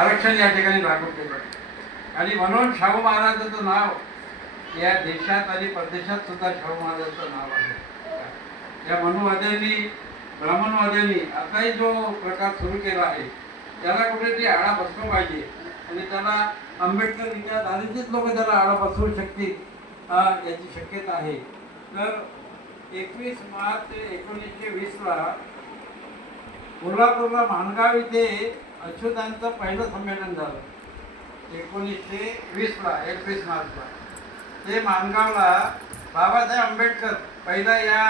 आरक्षण या ठिकाणी लागू केलं. आणि म्हणून शाहू महाराजांचं नाव या देशात आणि परदेशात सुद्धा शाहू महाराजांचं नाव आहे. या मनुवाद्यांनी ब्राह्मणवाद्यांनी आताही जो प्रकार सुरू केला आहे त्याला कुठेतरी आळा बसलो पाहिजे. आणि त्याला आंबेडकर विचार आधीचीच लोक त्याला आळा बसवू शकतील याची शक्यता आहे. तर एकवीस मार्च एकोणीसशे वीसला कोल्हापूरला माणगाव इथे अच्युतांचं पहिलं संमेलन झालं. एकोणीसशे वीसला एकवीस मार्चला ते माणगावला बाबासाहेब आंबेडकर पहिला या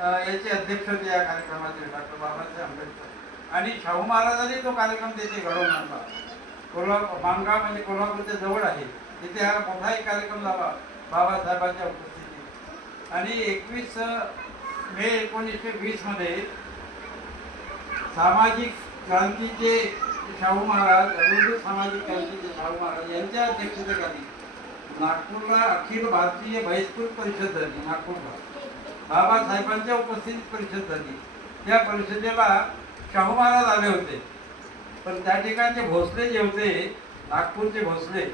याचे अध्यक्ष होते या कार्यक्रमाचे डॉक्टर बाबासाहेब आंबेडकर. आणि शाहू महाराजांनी तो कार्यक्रम तिथे घडवून आणला. कोल्हापूर मानगाव म्हणजे कोल्हापूरच्या जवळ आहे. तिथे हा मोठाही कार्यक्रम झाला बाबासाहेबांच्या उपस्थितीत. आणि एकवीस मे एकोणीसशे वीसमध्ये सामाजिक क्रांतीचे शाहू महाराज अरुंद सामाजिक क्रांतीचे शाहू महाराज यांच्या अध्यक्षतेखाली नागपूरला अखिल भारतीय बहिष्कृत परिषद झाली नागपूरला. बाबासाहेबांच्या उपस्थितीत परिषद झाली. त्या परिषदेला शाहू महाराज आले होते. पण त्या ठिकाणचे भोसले जे होते नागपूरचे भोसले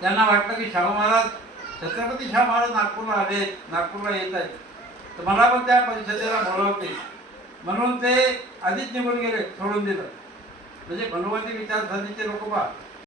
त्यांना वाटलं की शाहू महाराज छत्रपती शाहू महाराज नागपूरला आले नागपूरला येत आहेत. तर मला पण त्या परिषदेला बोलवते म्हणून ते आधीच निघून गेले सोडून दिलं. म्हणजे भगवंती विचारसरणीचे लोक पहा.